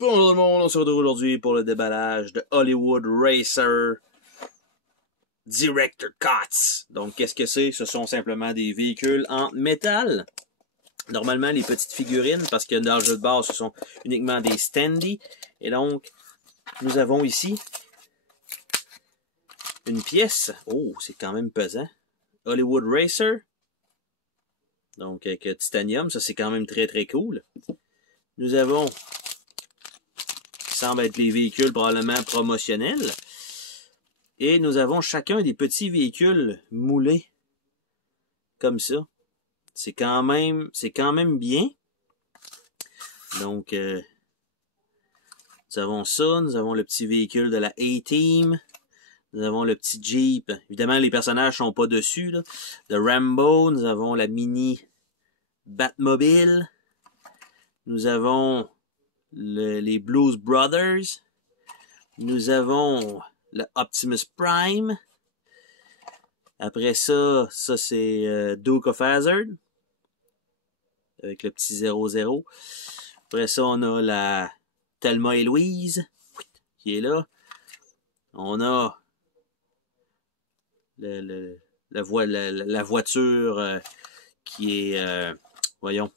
Bonjour tout le monde, on se retrouve aujourd'hui pour le déballage de Hollywood Racer Director Cuts. Donc, qu'est-ce que c'est? Ce sont simplement des véhicules en métal. Normalement, les petites figurines, parce que dans le jeu de base, ce sont uniquement des standees. Et donc, nous avons ici une pièce. Oh, c'est quand même pesant. Hollywood Racer. Donc, avec titanium, ça c'est quand même très très cool. Nous avons semble être les véhicules probablement promotionnels. Et nous avons chacun des petits véhicules moulés. Comme ça. C'est quand même bien. Donc, nous avons ça. Nous avons le petit véhicule de la A-Team. Nous avons le petit Jeep. Évidemment, les personnages sont pas dessus, là. De Rambo. Nous avons la mini Batmobile. Nous avons les Blues Brothers. Nous avons le Optimus Prime. Après ça c'est Duke of Hazzard. Avec le petit 00. Après ça, on a la Thelma et Louise. Qui est là. On a la voiture qui est... voyons.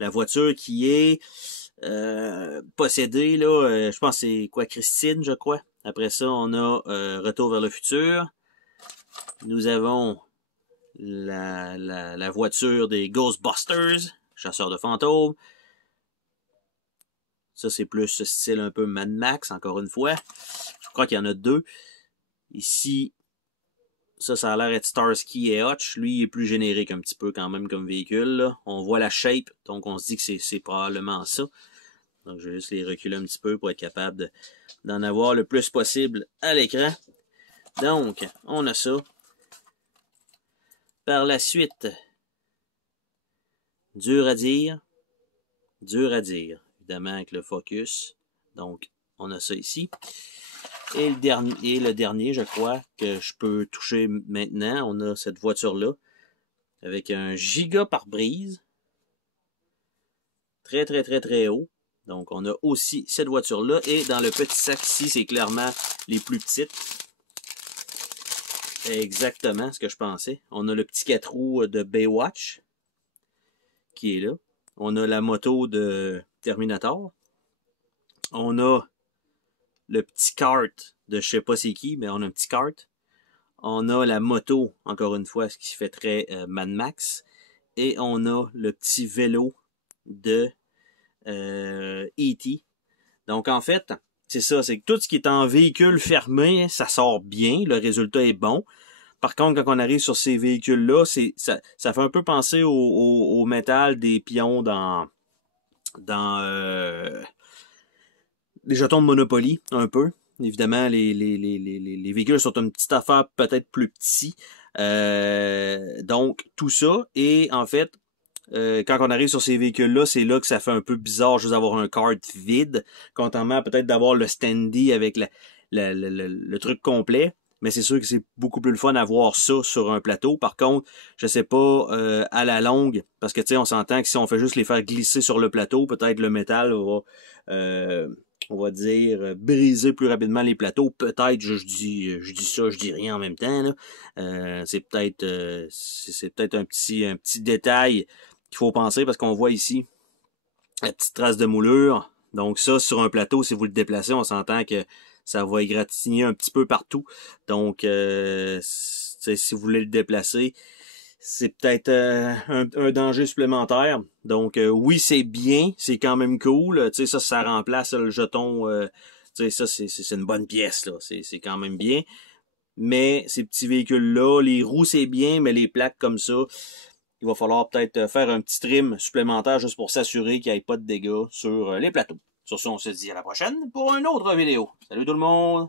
La voiture qui est possédée, là, je pense que c'est quoi, Christine, je crois. Après ça, on a Retour vers le futur. Nous avons la voiture des Ghostbusters, chasseurs de fantômes. Ça, c'est plus ce style un peu Mad Max, encore une fois. Je crois qu'il y en a deux. Ici, ça a l'air d'être Starsky et Hutch. Lui, il est plus générique un petit peu quand même comme véhicule, là. On voit la shape, donc on se dit que c'est probablement ça. Donc, je vais juste les reculer un petit peu pour être capable d'en avoir le plus possible à l'écran. Donc, on a ça. Par la suite, dur à dire. Évidemment, avec le focus. Donc, on a ça ici. Et le dernier, je crois, que je peux toucher maintenant, on a cette voiture-là. Avec un giga pare-brise. Très, très, très, très haut. Donc, on a aussi cette voiture-là. Et dans le petit sac ici, c'est clairement les plus petites. Exactement ce que je pensais. On a le petit 4 roues de Baywatch. Qui est là. On a la moto de Terminator. On a le petit kart de je sais pas c'est qui, mais on a un petit kart. On a la moto, encore une fois, ce qui fait très Mad Max. Et on a le petit vélo de E.T. Donc, en fait, c'est ça, c'est que tout ce qui est en véhicule fermé, ça sort bien, le résultat est bon. Par contre, quand on arrive sur ces véhicules-là, ça fait un peu penser au métal des pions dans les jetons de Monopoly, un peu. Évidemment, les véhicules sont une petite affaire peut-être plus petit. Donc, tout ça. Et en fait, quand on arrive sur ces véhicules-là, c'est là que ça fait un peu bizarre juste d'avoir un kart vide, contrairement peut-être d'avoir le standee avec le truc complet. Mais c'est sûr que c'est beaucoup plus le fun d'avoir ça sur un plateau. Par contre, je sais pas à la longue, parce que tu sais, on s'entend que si on fait juste les faire glisser sur le plateau, peut-être le métal va, on va dire, briser plus rapidement les plateaux. Peut-être, je dis ça, je dis rien en même temps. Là. C'est peut-être un petit détail qu'il faut penser parce qu'on voit ici la petite trace de moulure. Donc ça, sur un plateau, si vous le déplacez, on s'entend que ça va égratigner un petit peu partout. Donc, si vous voulez le déplacer, c'est peut-être un danger supplémentaire. Donc, oui, c'est bien, c'est quand même cool. Tu sais, ça remplace le jeton. Tu sais, ça, c'est une bonne pièce, là. C'est quand même bien. Mais ces petits véhicules-là, les roues, c'est bien, mais les plaques comme ça, il va falloir peut-être faire un petit trim supplémentaire juste pour s'assurer qu'il n'y ait pas de dégâts sur les plateaux. Sur ce, on se dit à la prochaine pour une autre vidéo. Salut tout le monde!